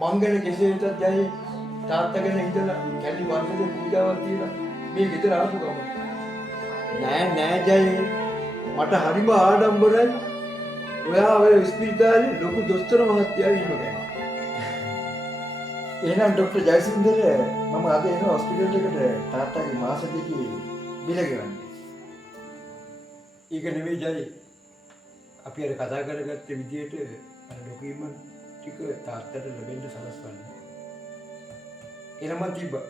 මං ගැන කෙසේ වෙතත් ජයයි තාත්තා ගැන හිතලා කැලි වර්ෂයේ පූජාවක් තියලා මේ ගෙදර ආපු ගම. නෑ ජයයි මට හරිම ආඩම්බරයි. ඔයා ඔය ස්පිරිතාලේ ලොකු දොස්තර මහත්තයා ඉන්න ගැන. එහෙනම් ડોક્ટર ජයසිංහර මම අද එන හොස්පිටල් එකට තාත්තාගේ මාස දෙකේ බිල ගෙවන්න. ඒක නෙවෙයි ජයයි. අපි අර කතා කරගත්ත විදියට අර ඩොකියුමන්ට් ටික තාත්තට ලැබෙන්න සලස්වන්න. එනම තිබ්බා.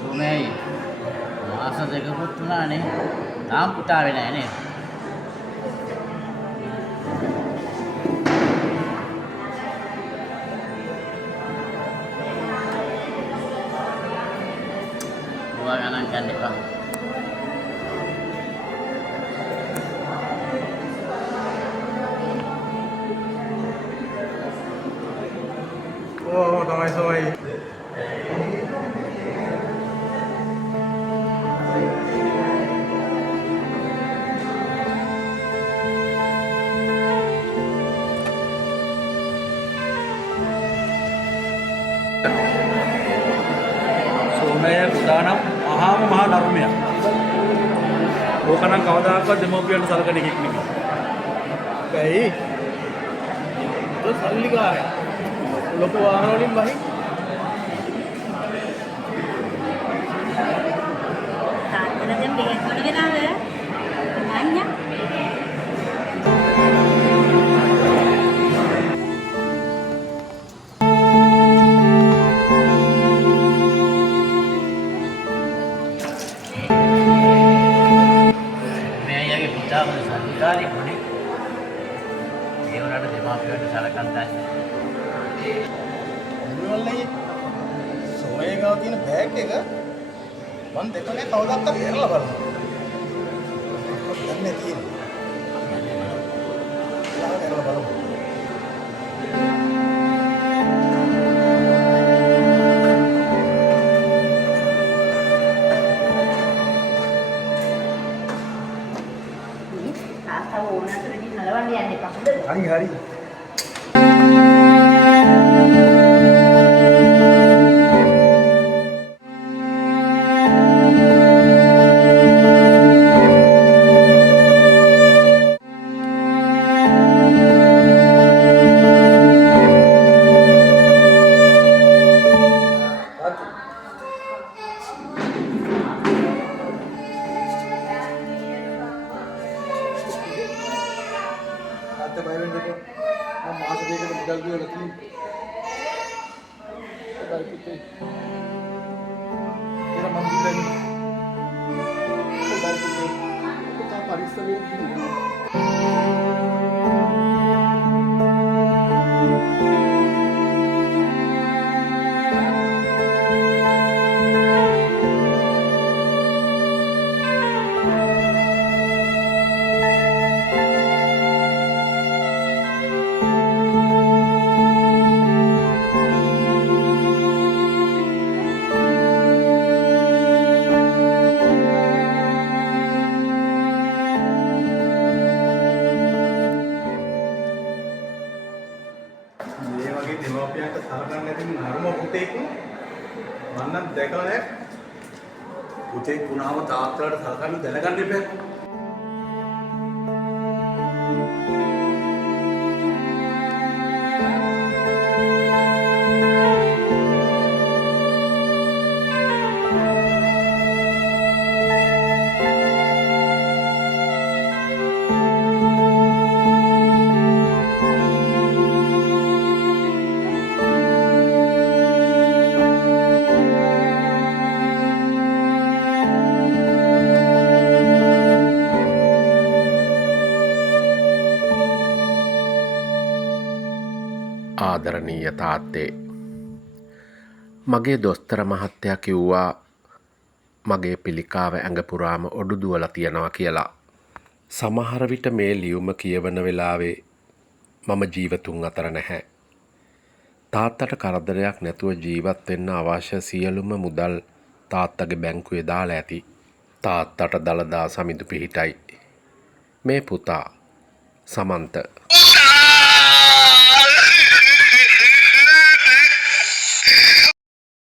සෝමයි මාස දෙකකුත් වුණානේ. තාම පුතා වෙන්නේ නැහැ නේද? ඔයා ගණන් ගන්න එපා. ඕ තමයි සෝයි. සෝමය පුතානම් මහාම මහා ධර්මයක්. ඕකනම් කවදාකවත් දෙමෝපියන්ට සලකන එකක් නෙමෙයි. ඇයි? ඒක සල්ලිකාරය. ලොකු වාහන වලින් බහි. තාත්තට දැන් බෙහෙත් වල වෙනවද? අයියා. මෙයාගේ පුතාව සල්ලිකාරයෙක් වුණේ. ඒ වුණාට දෙමාපියන්ට සලකන් නැහැ. මුල්වලේ සෝයේ ගාව තියෙන බෑග් එක මම දෙකනේ කවදාවත් පෙරලා බලනවා. දැන් තියෙන්නේ. පෙරලා බලමු. තාත්තා ඕනතරදී නලවන්න යන්න එපා. හොඳද? හරි. අත බය වෙන්න එපා. මම මාස දෙකකට මුදල් දීලා තියෙනවා. ඒකයි පුතේ. ඒක මම දෙන්නේ. ඒකයි පුතේ. පුතා පරිස්සමෙන් ඉන්න. මේ වගේ දෙමාපියන්ට සලකන්නේ නැති නරම පුතෙක් මම නම් දැකලා නැහැ. පුතෙක් වුණාම තාත්තලාට සලකන්න දැනගන්න එපා. ආදරණීය තාත්තේ මගේ දොස්තර මහත්තයා කිව්වා මගේ පිළිකාව ඇඟ පුරාම ඔඩු දුවලා තියනවා කියලා. සමහර විට මේ ලියුම කියවන වෙලාවේ මම ජීවතුන් අතර නැහැ. තාත්තට කරදරයක් නැතුව ජීවත් වෙන්න අවශ්‍ය සියලුම මුදල් තාත්තගේ බැංකුවේ දාලා ඇති. තාත්තට දළදා සමිඳු පිහිටයි. මේ පුතා සමන්ත